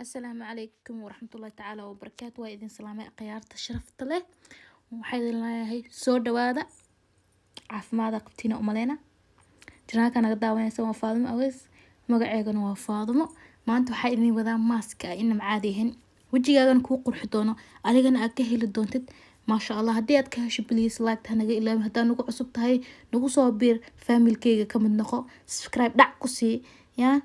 السلام عليكم ورحمة الله تعالى وبركاته. وإذن سلامة قيارة شرفت له وحيد الله هي سود وهذا عف ماذا قبتينا أملينا جنا كان قد داوين سوا فاضم أوز مقعيقن وفاضمه ما أنتو حيدني وذا ماسك إن معاديهن وجي قاقن كو قرحدونه أليقن أكهي للدونتد ما شاء الله هدي أدكهش بليس لايك تهنق إلا هدا نقو عصب تهي نقو صوبير فاميل كيغا كمد نقو سبسكرايب دعكو سي يا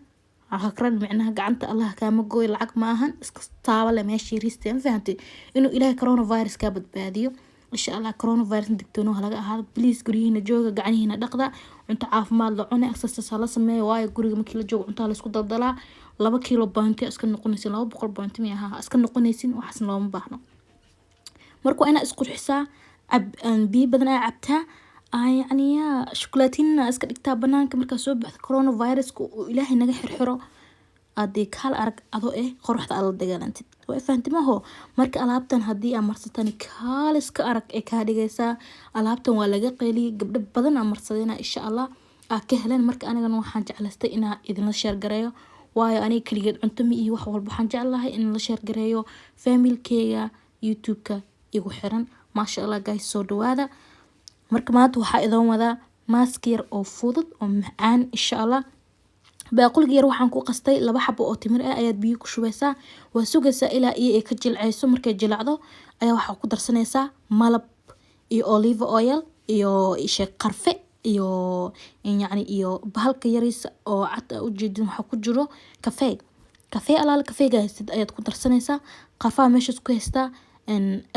هكران معناها قعنت الله كاما قوي العق maahan iska taaba la meeshii risteen fahamtay inuu ilaahay coronavirus ka badbaadiyo insha Allah coronavirus digtoono laga ahaado please gurihiina jooga gacanihiina dhaqda cunto caafimaad la cunay exercise la sameeyo waayo guriga markii la joogo cunto la isku daldalaa 2 kilo baanti iska noqonaysin 200 baanti miyaha iska noqonaysin waxas looma baahno marka ina isku xisaa biyo badan ay cabtaa يعني يا شوكولاتينا اسكت اكتاب بنانك مركا سو بخ كورونا فيروس كو الهي نغا خرخرو ادي كال ارق ادو قرخدا على دغالنتid way fahantima ho marka alaabtan hadii aan marsatan kaalis ka arag ee ka dhigaysa alaabtan waa laga qeeliyay gabdho badan aan marsadayna insha Allah ka helan marka aniga waxaan jeclaystay inaan idin la share gareeyo waayo aniga kaligeed cunto mi iyo wax walba waxaan jeclahay in la share gareeyo family-keyga YouTube-ka igu xiran ma sha Allah guys soo dhawaada marka maanta waxaa idin wada mask yar oo fudud oo macaan insha Allah baaqulka yar waxaan ku qastay 2 xabo oo timir ah ayaad biyo ku shubaysaa waa sugaysaa ilaa ay ka jilcayso markay jilacdo ayaa waxa ku darsanaysaa malab iyo olive oil iyo qarfe iyo yani iyo bahalka yariis oo cad u jeedin waxa ku jiro kafee alaal kafeega ayaad ku darsanaysaa qarfaha meesha ku haystaa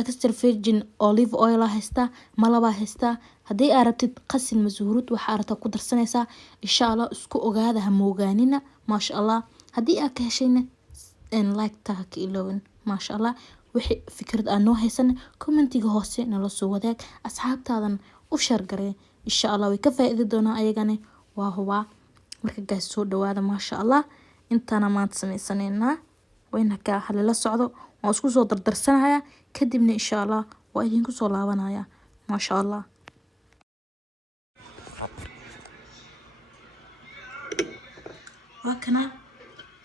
extra virgin olive oil haysta malaba haysta hadii aad rabtid qasin masuurud waxa aad ku darsanaysaa insha Allah isku ogaada ha moogaanina ma sha Allah hadii aad ka heshayna like taak ilowin ma sha Allah wixii fikrad aan noo haysan commentiga hoose nala soo wadaag asxaabtaadan u share garee insha Allah way ka faa'iido doonaa ayagana waa huwa marka gaas soo dhawaada ma sha Allah intana maanta sameeysanayna wayna ka halala socdo waan isku soo dardarsanaya kadibna insha Allah waa idin ku soo laabanaya ma sha Allah wakana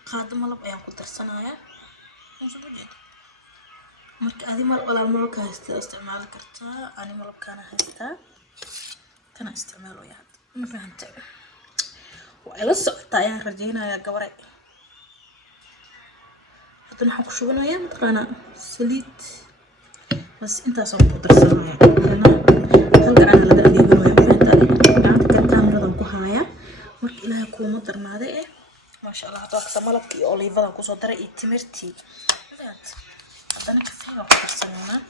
qaado malab ayaan ku darsanaya marka adi malab ka haysta isticmaal kartaa ani malabkana haysta kana isticmaalo yaa ma fahantay waa ila socotaa ayaan rajeynaya gabaray hadana waxaan ku shubanayaa mataqaana saliid bas intaas oo ku darsanaya halka aan laga dhigayo fahantay gacanta kaamiradan ku haya marka ilaahay kuuma darnaaday ما شاء الله هذا أقسم لك أوليفا كوسو دري تمرتي هذا كفاية وكرسنا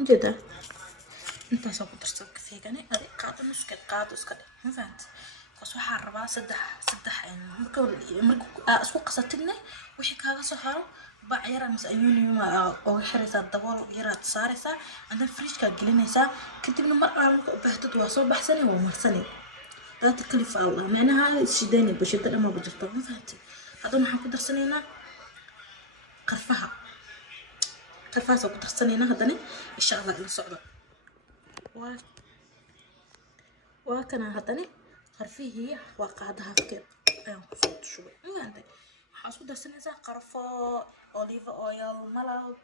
جدا أنت سوف ترسل كفاية جاني هذه قاعدة مسكت قاعدة مسكت ما فهمت بس واحد ربع سدح يعني مركو أسوق قصتنا وش كذا سهرة بعيرة مسألوني ما أو حرسة الدبول جرات صارسة عندنا فريش كجلنا سا كنت من مرة بهتت وصل بحسني ومرسني لا تكلف الله معناها شداني بشدة ما بجرت ما فهمتي هذا نحن كده سنينا قرفها سو كده سنينا هذاني إن شاء الله إلى صعدة وكان هذاني قرفيه وقعدها في كده أيام كفوت شو ما عندي حاسو ده سنة قرفة أوليف أويل ملاب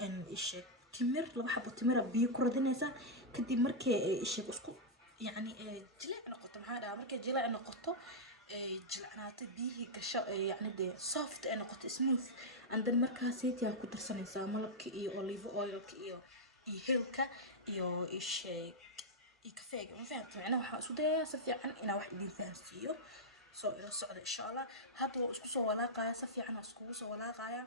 إن إيش تمر لو حبوا تمر بيكردنيسا كدي مركي إيش بسكو يعني جلع نقطة معاها مركز جلع نقطة جلعنات بيه كش يعني ده soft نقطة smooth عندنا مركز سيت يا كتر سنة ساملك إيه أوليف أويل كإيه هيلكا إيه إيش كفاية ما فهمت معنا وح سوداء سفيا عن إنا واحد يدين فهم سيو إلى الصعد إن شاء الله هاتوا اسكو ولا قايا سفيا عن اسكو ولا قايا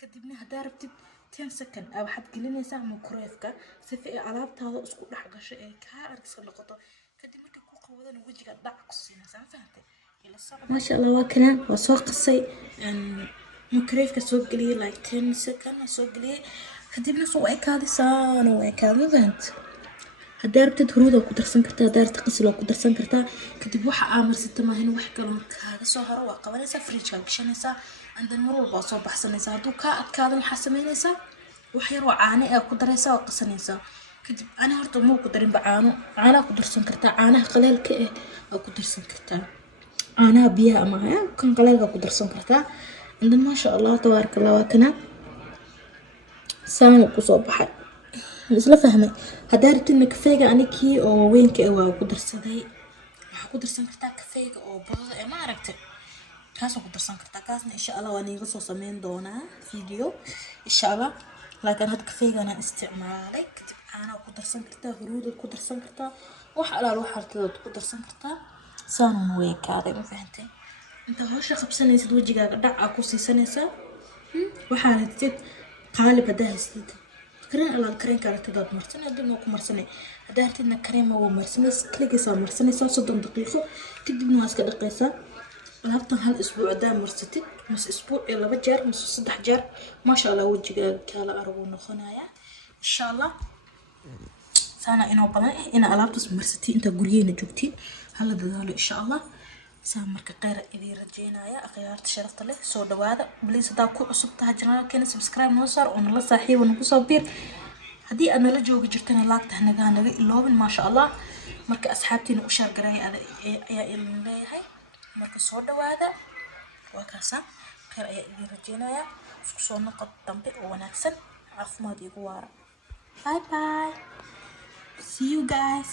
كدبنا هدار بتب 10 سكن أو حد قلنا ساعة مكروفك سفيا على هذا اسكو لحق شيء كاركس النقطة كدي مركب كوكا وذا وجهك دعكس مثلا فهمت إلى الصعد ما شاء الله وكنا وسوق الصي مكروفك سوق لي like 10 سكن سوق لي كدبنا سوق هذه سانة وكذا فهمت هدار بتدهروده وكدرسن كرتا هدار تقصل وكدرسن كرتا كدب waxa amarsid tamahin wax kale markaa soo haro waa qabanaysa fridge ka gashanaysa andan mar walba soo baxsanaysa haduu ka adkaado waxa sameynaysa wax yar oo caano ah ku daraysa oo qasanaysa kadib ana horta ma ku darin caano ku darsan kartaa caanaha qalaalka ah oo ku darsan kartaa caanaha biyaha ama kan qaleelka ku darsan kartaa. Inta maasha allah tabaaraka allah waa kana saan ku soo baxay. Isla fahmay haddaa rabtidna kafeega anikii oo weynka waa ku darsaday. waxaa ku darsan kartaa kafeega oo badada ee ma aragtay kaasoo ku darsan kartaa kaasna insha allah waan iga soo sameyn doonaa video insha allah. laakiin hadda kafeegana isticmaalay kadib caanaha ku darsan kartaa, huruud ku darsan kartaa, wax alaal wax hartadood ku darsan kartaa. saanan way kaaday ma fahantay. inta hawsha qabsanaysid wajigaaga dhac ku siisanaysaa. waxaa rabtid qaalib hadaa haystid كرين على الكرين كانت تضاد مرسنة دبنا وكو مرسنة هدارت إن كريم أو مرسنة كليكيسا مرسنة صدق دقيقة تدبنا ماسكة دقيقة لابطن هالأسبوع دا مرستي مس أسبوع إلا بجار مس صدح جار ما شاء الله وجهك كالا أربون خنايا إن شاء الله سانا إنا وبناء إنا ألابتس مرستي إنت قريين جوكتي هلا دالو إن شاء الله سامرك غير إذا رجينا يا أخيارت شرفت له سو دوادا بليز هدا كو عصبتها جنال كان سبسكرايب نوصر ونلا صاحي ونكو صبير هدي أنا لا جوجي جرتنا لاك تهنغان لغي اللوبن ما شاء الله مركا أصحابتي نوشار قراي يا إلم ليهي مركا سو دوادا وكاسا خير أيا إذا رجينا يا سو نقط تنبئ ونكسن عفو ما دي غوارا باي باي see you guys